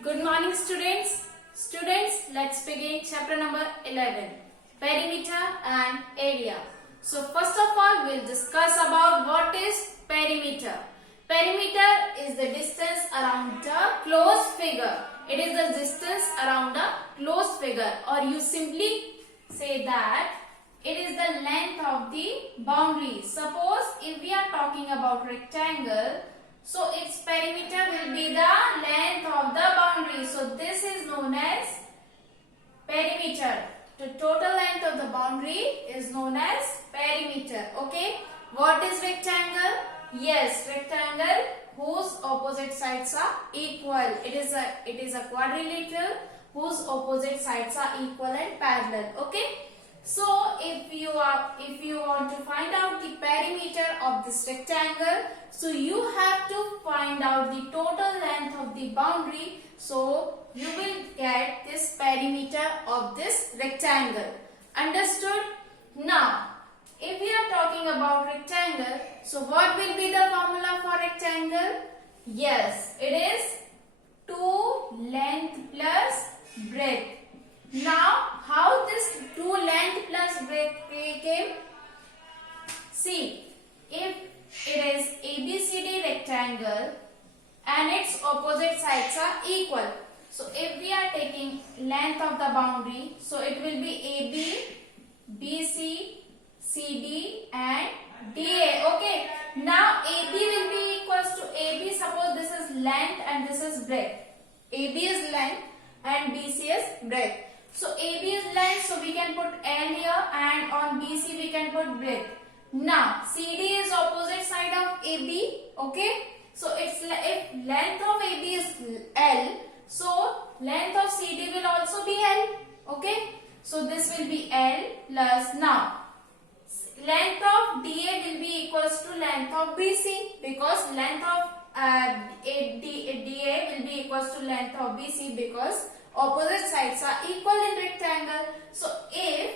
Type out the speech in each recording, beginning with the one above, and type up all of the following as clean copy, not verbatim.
Good morning students. Students, let's begin chapter number 11, perimeter and area. So first of all, we'll discuss about what is perimeter. Perimeter is the distance around the closed figure. It is the distance around a closed figure, or you simply say that it is the length of the boundary. Suppose if we are talking about rectangle, so its perimeter will be the length of the boundary. So this is known as perimeter. The total length of the boundary is known as perimeter. Okay. What is rectangle? Yes, rectangle whose opposite sides are equal. It is a quadrilateral whose opposite sides are equal and parallel. Okay. So if you want to find out the perimeter of this rectangle, so you have to find out the total length of the boundary. So you will get this perimeter of this rectangle. Understood? Now, if we are talking about rectangle, so what will be the formula for rectangle? Yes, it is 2 length plus breadth. Now, how this 2 length plus breadth came? See, if it is ABCD rectangle and its opposite sides are equal. So, if we are taking length of the boundary, so it will be AB, BC, CD and DA. Okay. Now, AB will be equals to AB. Suppose this is length and this is breadth. AB is length and BC is breadth. So AB is length, so we can put L here, and on BC we can put breadth. Now CD is opposite side of AB. Okay. So if length of AB is L, so length of CD will also be L. Okay. So this will be L plus, now length of DA will be equals to length of BC, because length of DA will be equals to length of BC because opposite sides are equal in rectangle. So if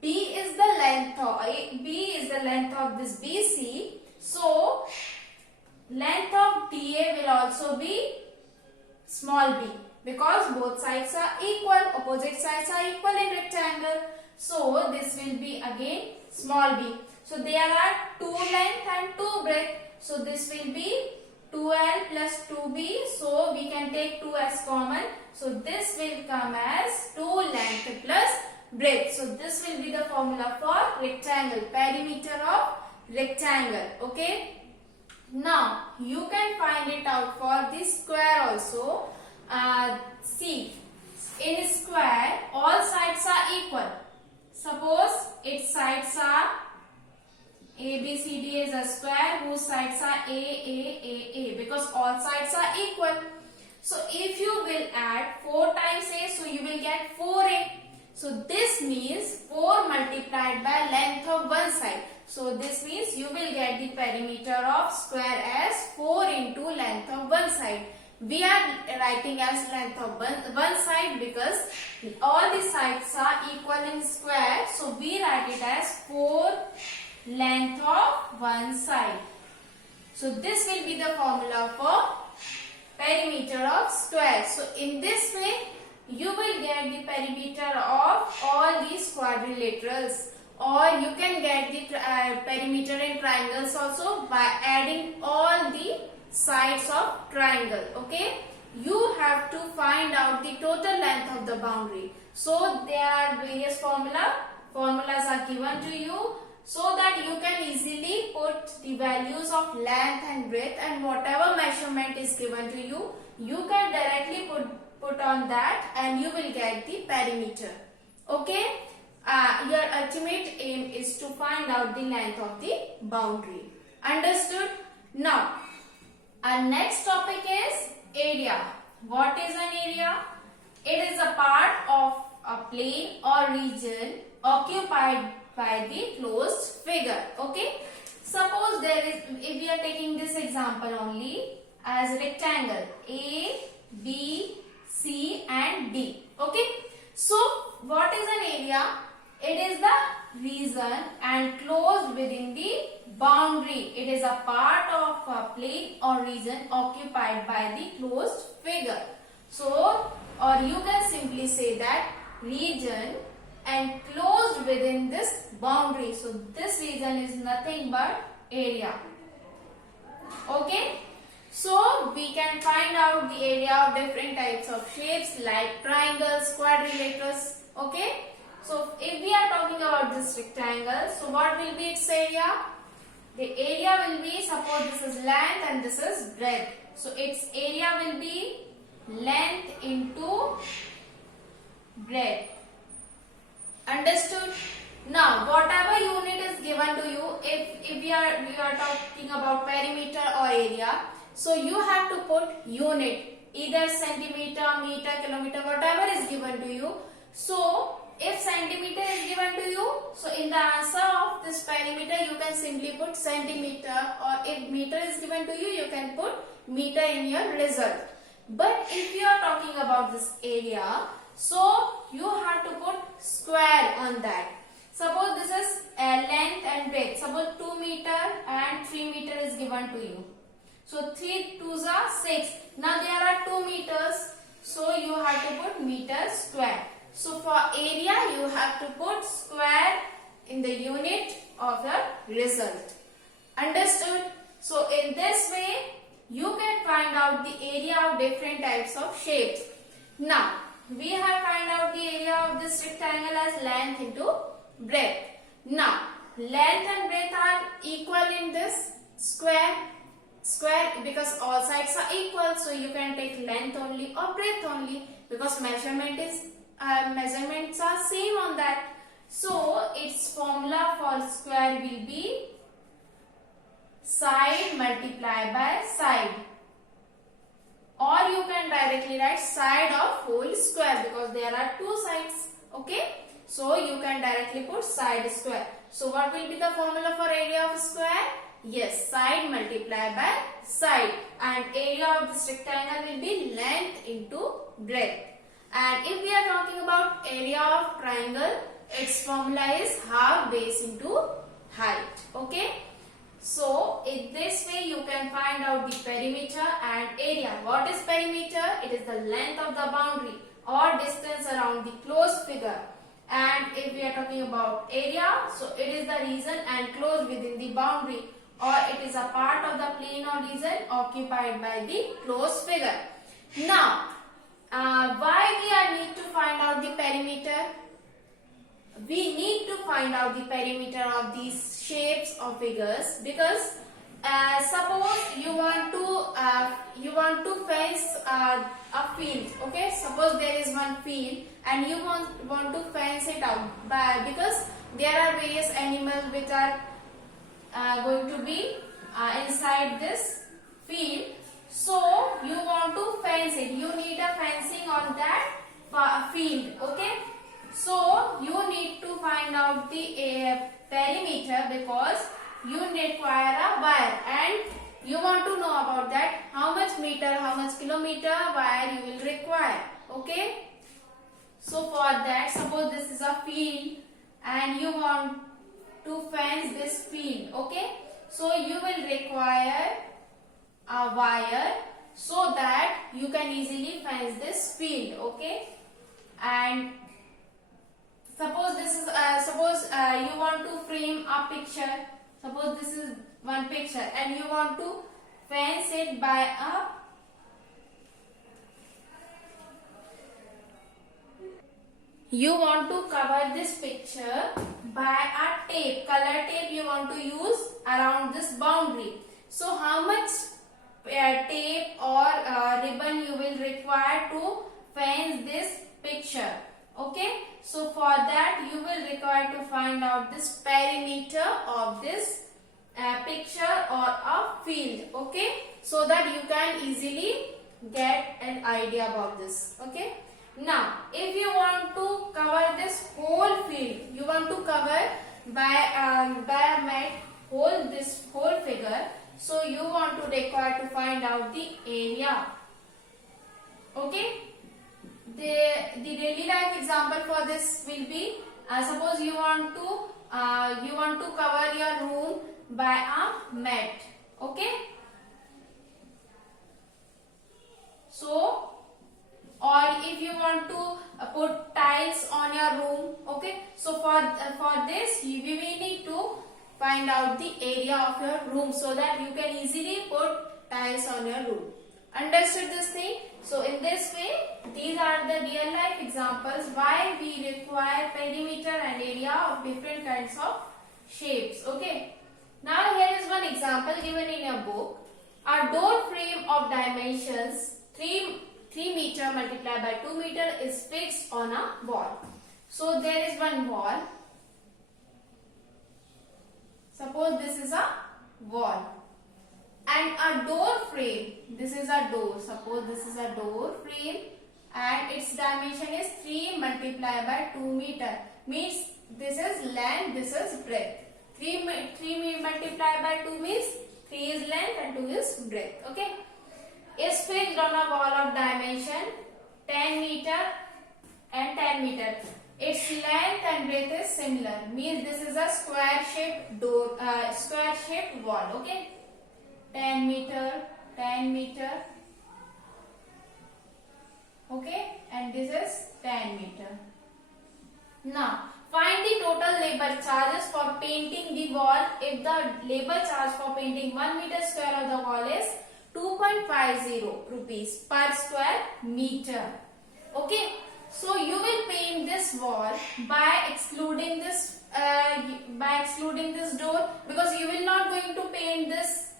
B is the length of this BC, so length of DA will also be small b, because both sides are equal, opposite sides are equal in rectangle. So this will be again small b. So there are 2 length and 2 breadth. So this will be 2L plus 2B. So we can take 2 as common. So this will come as 2 length plus breadth. So this will be the formula for rectangle, perimeter of rectangle. Okay. Now you can find it out for the square also. See, in square all sides are equal. Suppose its sides are ABCD is a square whose sides are A, because all sides are equal. So if you will add 4 times A, so you will get 4A. So this means 4 multiplied by length of one side. So this means you will get the perimeter of square as 4 into length of one side. We are writing as length of one side because all the sides are equal in square. So we write it as 4 length of one side. So this will be the formula for perimeter of square. So in this way you will get the perimeter of all these quadrilaterals, or you can get the perimeter in triangles also by adding all the sides of triangle. Okay, you have to find out the total length of the boundary. So there are various formulas are given to you, so that you can easily put the values of length and breadth, and whatever measurement is given to you, you can directly put on that and you will get the perimeter. Okay. Your ultimate aim is to find out the length of the boundary. Understood? Now, our next topic is area. What is an area? It is a part of a plane or region occupied by the closed figure. Okay. Suppose if we are taking this example only as rectangle A, B, C and D. Okay. So what is an area? It is the region enclosed within the boundary. It is a part of a plane or region occupied by the closed figure. So region enclosed within this boundary. So this region is nothing but area. Okay. So we can find out the area of different types of shapes like triangles, quadrilaterals. Okay. So if we are talking about this rectangle, so what will be its area? The area will be, suppose this is length and this is breadth. So its area will be length into breadth. Understood? Now whatever unit is given to you, if we are talking about perimeter or area, so you have to put unit, either centimeter, meter, kilometer, whatever is given to you. So if centimeter is given to you, so in the answer of this perimeter you can simply put centimeter, or if meter is given to you, you can put meter in your result. But if you are talking about this area, so you have to put square on that. Suppose this is length and breadth. Suppose 2 meter and 3 meter is given to you. So 3 2s are 6. Now there are 2 meters. So you have to put meter square. So for area you have to put square in the unit of the result. Understood? So in this way you can find out the area of different types of shapes. Now we have find out the area of this rectangle as length into breadth. Now length and breadth are equal in this square because all sides are equal, so you can take length only or breadth only because measurements are same on that. So its formula for square will be side multiplied by side, or you can directly write side of whole square because there are 2 sides. Okay, so you can directly put side square. So what will be the formula for area of square? Yes, side multiplied by side, and area of this rectangle will be length into breadth. And if we are talking about area of triangle, its formula is half base into height. Okay. So in this way you can find out the perimeter and area. What is perimeter? It is the length of the boundary or distance around the closed figure. And if we are talking about area, so it is the region enclosed within the boundary, or it is a part of the plane or region occupied by the closed figure. Now, why we need to find out the perimeter? We need to find out the perimeter of these shapes or figures because suppose you want to fence a field. Okay, suppose there is one field and you want to fence it out because there are various animals which are going to be inside this field. So you want to fence it. You need a fencing on that field. Okay. So you need to find out the perimeter because you require a wire, and you want to know about that how much meter, how much kilometer wire you will require. Okay. So for that, suppose this is a field and you want to fence this field. Okay. So you will require a wire so that you can easily fence this field. Okay. And suppose this is you want to frame a picture. Suppose this is one picture and you want to fence it by a cover this picture by a tape, color tape you want to use around this boundary. So how much tape or ribbon you will require to fence this picture? Okay, so for that you will require to find out this perimeter of this picture or a field. Okay, so that you can easily get an idea about this. Okay, now if you want to cover this whole field, you want to cover by a mat this whole figure, so you want to require to find out the area. Okay. The daily life example for this will be suppose you want to cover your room by a mat. Okay. So, or if you want to put tiles on your room. Okay, so for this we will need to find out the area of your room so that you can easily put tiles on your room. Understood this thing? So in this way, these are the real life examples why we require perimeter and area of different kinds of shapes. Okay. Now here is one example given in your book. A door frame of dimensions 3 meter multiplied by 2 meter is fixed on a wall. So there is one wall. Suppose this is a wall. And a door frame, this is a door, suppose this is a door frame and its dimension is 3 multiplied by 2 meter, means this is length, this is breadth. 3 multiplied by 2 means 3 is length and 2 is breadth. Okay, is fixed on a wall of dimension 10 meter and 10 meter. Its length and breadth is similar, means this is a square shaped door, square shaped wall. Okay, 10 meter, 10 meter, okay, and this is 10 meter. Now, find the total labor charges for painting the wall if the labor charge for painting 1 meter square of the wall is 2.50 rupees per square meter. Okay, so you will paint this wall by excluding this door, because you will not going to paint this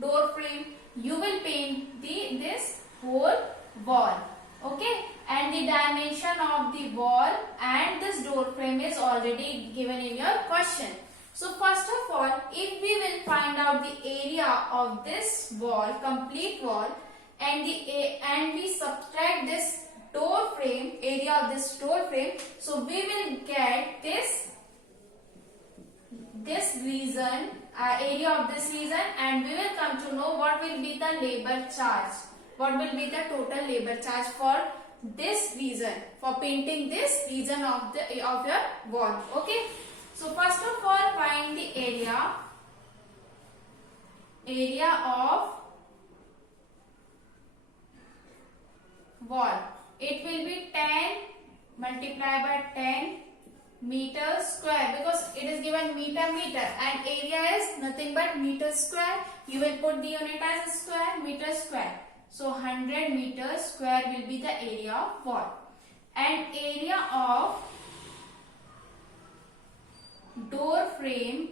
door frame. You will paint this whole wall. Okay, and the dimension of the wall and this door frame is already given in your question. So first of all, if we will find out the area of this wall, complete wall, and we subtract this door frame, area of this door frame, so we will get this region, area of this region, and we will come to know what will be the labor charge, what will be the total labor charge for this region, for painting this region of your wall. Okay, so first of all, find the area of wall. It will be 10 multiplied by 10 meters square, because it is given meter and area is nothing but meter square. You will put the unit as square, meter square. So 100 meters square will be the area of wall, and area of door frame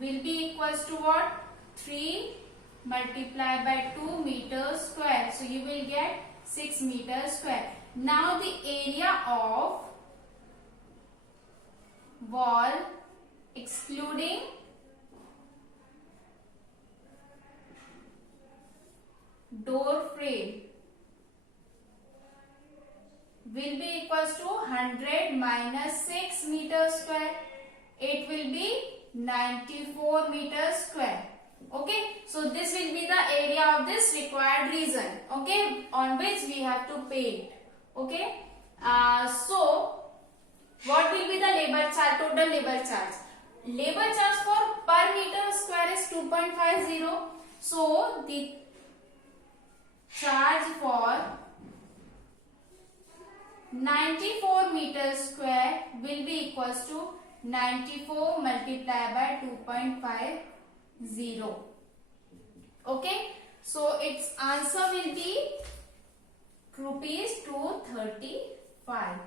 will be equals to what? 3 multiplied by 2 meters square. So you will get 6 meters square. Now the area of wall excluding door frame will be equals to 100 minus 6 meters square. It will be 94 meters square. Okay, so this will be the area of this required region, okay, on which we have to paint. Okay, so what will be the labor charge, total labor charge? Labor charge for per meter square is 2.50. So the charge for 94 meters square will be equals to 94 multiplied by 2.50. Okay, so its answer will be rupees 235.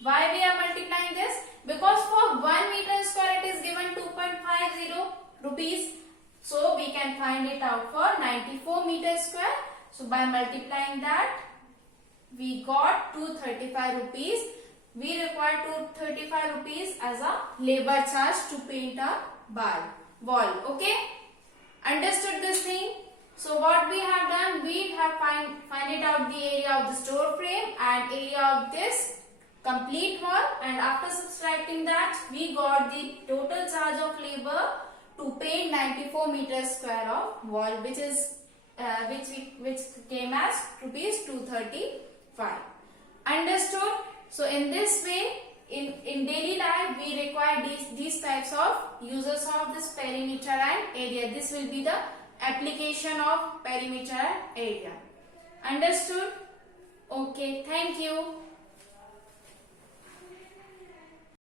Why we are multiplying this? Because for 1 meter square it is given 2.50 rupees. So we can find it out for 94 meters square. So by multiplying that, we got 235 rupees. We require 235 rupees as a labor charge to paint a wall. Okay, understood this thing? So what we have done, we have find it out the area of this door frame and area of this complete wall, and after subtracting that, we got the total charge of labor to paint 94 meters square of wall, which is which came as rupees 235. Understood? So in this way, in daily life, we require these types of uses of this perimeter and area. This will be the application of perimeter and area. Understood? Okay, thank you.